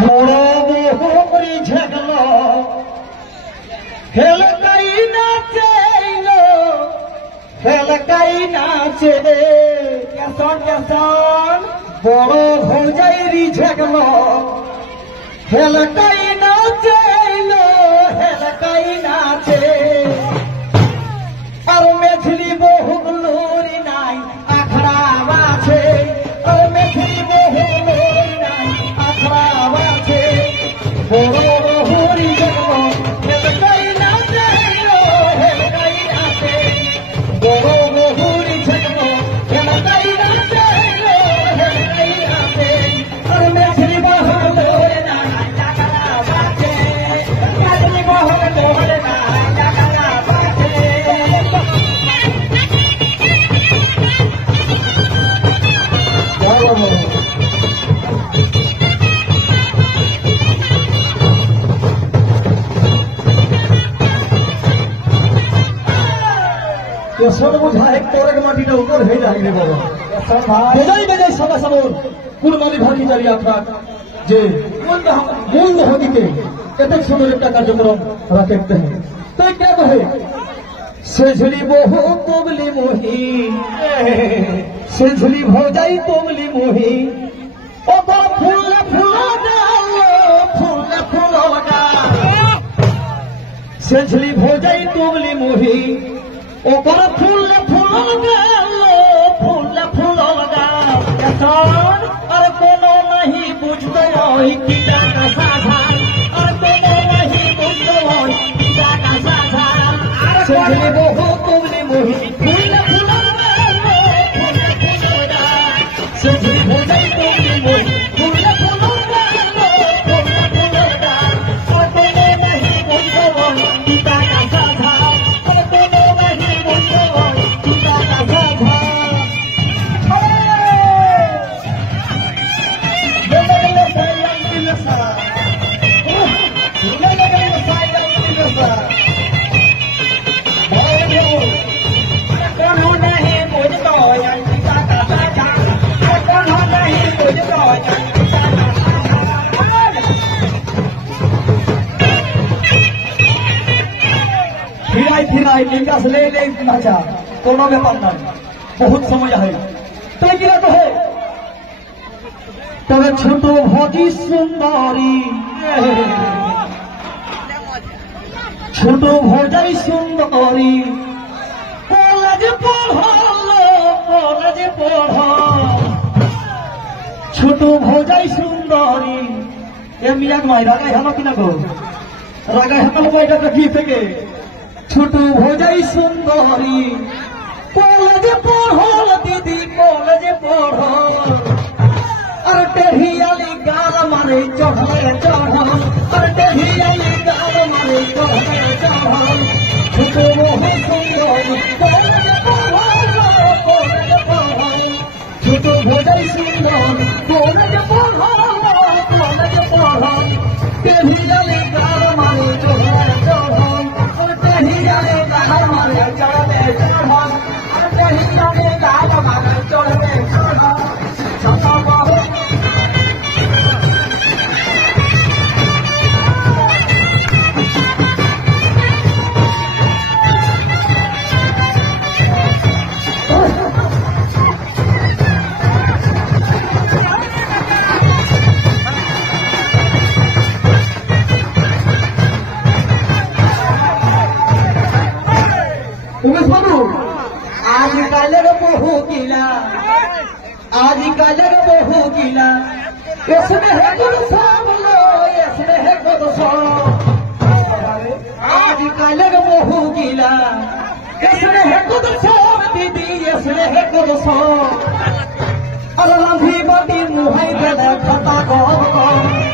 मोरो मोहरी झगलो खेल कई नाचे कैसन बड़ो हो जाई झगलो खेल कई नाचे और मैथिली बहुत लोरी नाई अखड़ावा छे और मैथिली बहुत लोरी नाई अखड़ावा छे बड़ो मोहरी झगलो खेल कई नाचे बड़ो मोहरी झगलो खेल कई नाचे और मैथिली बहुत लोरी नाई अखड़ावा छे मैथिली बहुत लोरी नाई अखड़ावा छे। ये सोन बुझा एक तोरक माटी ने ऊपर है जाई रे बाबा बजाई सब समोर कुलमाली भागी चली यात्रा जे मूल होगी के कतक सुंदर एक कार्यक्रम रखते हैं तो क्या कहे सेझली बहु कोबली मोही सेझली भौजाई कोबली मोही ओ तो फूल फूल सेझली भौजाई कोबली मोही ओकर फूल लगा और कोनो नहीं बुझते किला का साधार और कोनो नहीं बुझते किला का साधार सेझली बहु कोबली मोही फूल लगा सेझली भौजाई कोबली मोही फूल लगा और कोनो नहीं बुझते किला का साधार और कोनो नहीं बुझते किला का साधार। फिराई लिंगा से ले नाचा कोनो में पाना बहुत समय है तो गिरा तो है तबे छोटो भौजी सुंदरी छोटो भौजाई सुंदरी कॉलेज पढ़ छोटो भौजाई सुंदरी ए मिया के मायरा गाय हम कि ना को रागा हम बैठा के गीत के छोटो भौजाई सुंदरी कॉलेज पढ़ल दीदी कॉलेज पढ़ल और टेढ़ियाली गाल मारे चढ़ल और टेढ़ियाली गाल मारे चढ़ल छोटो मोही सुंदरी कॉलेज पढ़ल छोटो भौजाई सुंदरी कॉलेज पढ़ल टेढ़ियाली गाल मारे चढ़ल आजकल बहु गिला इसमें है आजकल बहु गिला इसमें है दीदी इसमें है और लंबी बड़ी मुहाई खता